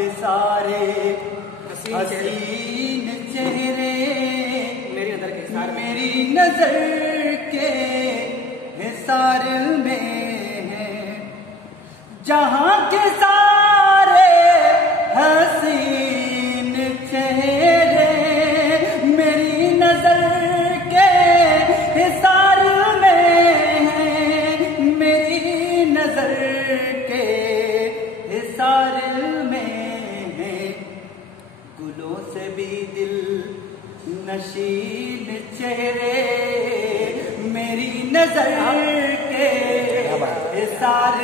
के सारे हसीन चेहरे मेरी नजर के हिसार में हैं। जहां के सारे हसीन चेहरे मेरी नजर के हिसार में हैं। मेरी नजर के हिसार में हैं। गुलों से भी दिल नशीन चेहरे मेरी नजर के हिसार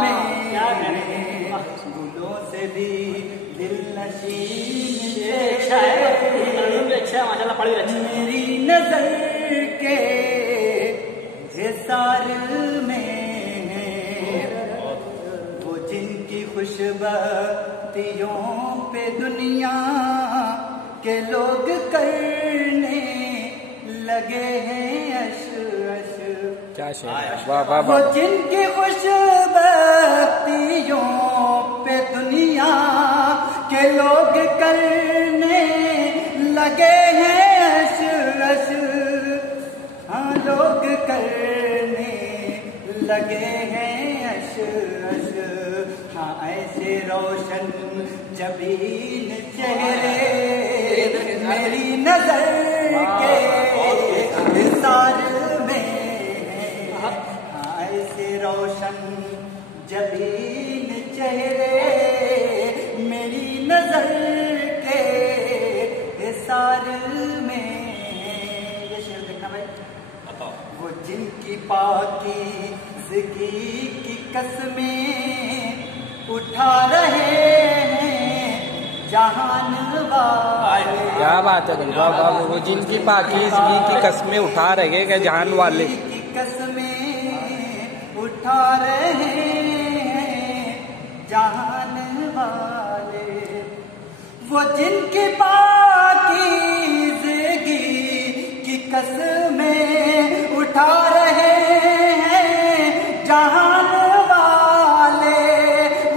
में गुलों से भी दिल नशीन मेरी नजर के हिसार में वो जिनकी खुशबतियों पे दुनिया के लोग करने लगे हैं अश अश। क्या वाह वो जिनकी खुशबतियों पे दुनिया के लोग करने लगे हैं अश अश। हाँ लोग करने लगे हैं अश अश। हाँ ऐसे रोशन जबीन चेहरे मेरी नजर के हिसार में हैं। ऐसे रोशन जबीन चेहरे मेरी नजर के हिसार में। ये शेर देखना भाई। वो जिनकी पाकीज़गी की कसमें उठा रहे हैं जहान वाले। क्या बात है वो जिनकी पाकीज़गी की कसमें उठा रहे हैं जहान वाले की कसमें उठा रहे हैं जहान वाले। वो जिनकी पाकीज़गी की कसमें उठा रहे हैं जहान वाले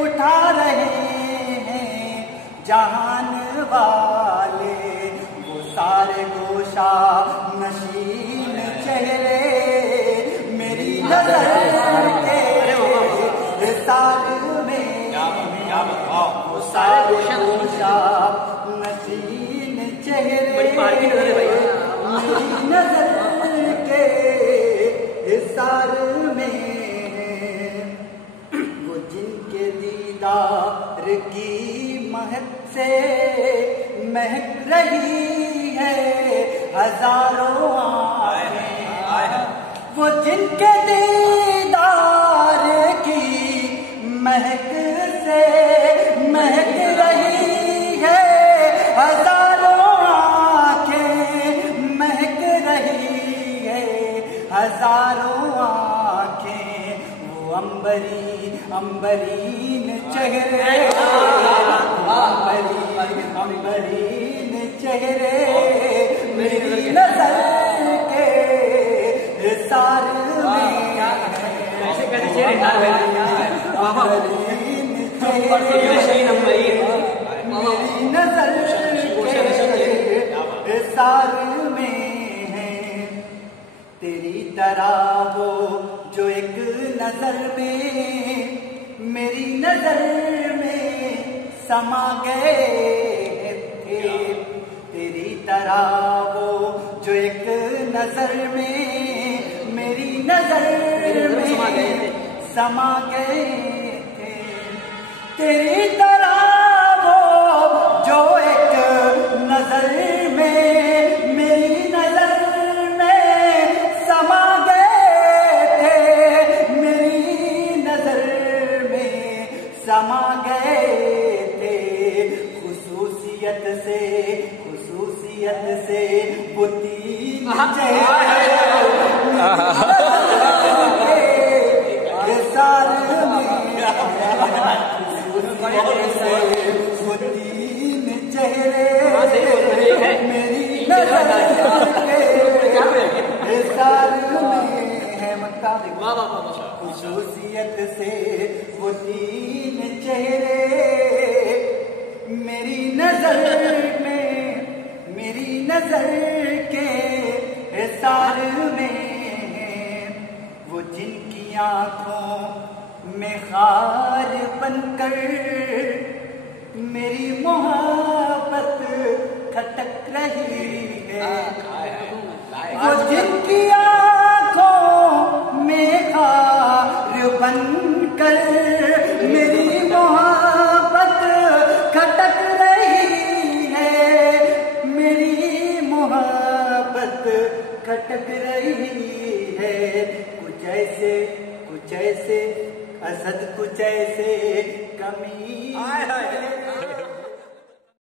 उठा रहे हैं जहान वाले। वो सारे गोशा नशीन चेहरे मेरी नजर के हिसार में। वो सारे गोशा नशीन चेहरे मेरी नजर के हिसार में। वो जिनके दीदार की महक से महक रही है हजारों आँखें। वो जिनके दीदार की महक से महक रही है हजारों आँखें। महक रही है हजारों आँखें। वो अंबरीन चेहरे अंबरीन चेहरे मेरी नजर के हिसार में। अंबरीन चेहरे मेरी नजर के हिसार में हैं। तेरी तरह वो जो एक नजर में मेरी नजर में समा गए थे। तेरी तरह वो जो एक नजर में मेरी नजर में समा गए थे। तेरी तरह वो जो एक नजर में मेरी नजर में समा गए थे। मेरी नजर में समा गए थे। खुसूसियत से वो तीन चेहरे हिसार में। वो तीन चेहरे मेरी नजर के हिसार में है। खुसूसियत से वो तीन चेहरे नजर में, मेरी नजर के सार में, वो जिनकी आंखों में खार बनकर मेरी मोहब्बत खटक रही है, वो जिनकी आंखों में खार बनकर मेरी मोहब्बत खटक रही है, मेरी मोहब्बत खटक रही है। कुछ ऐसे असद, कुछ ऐसे कमी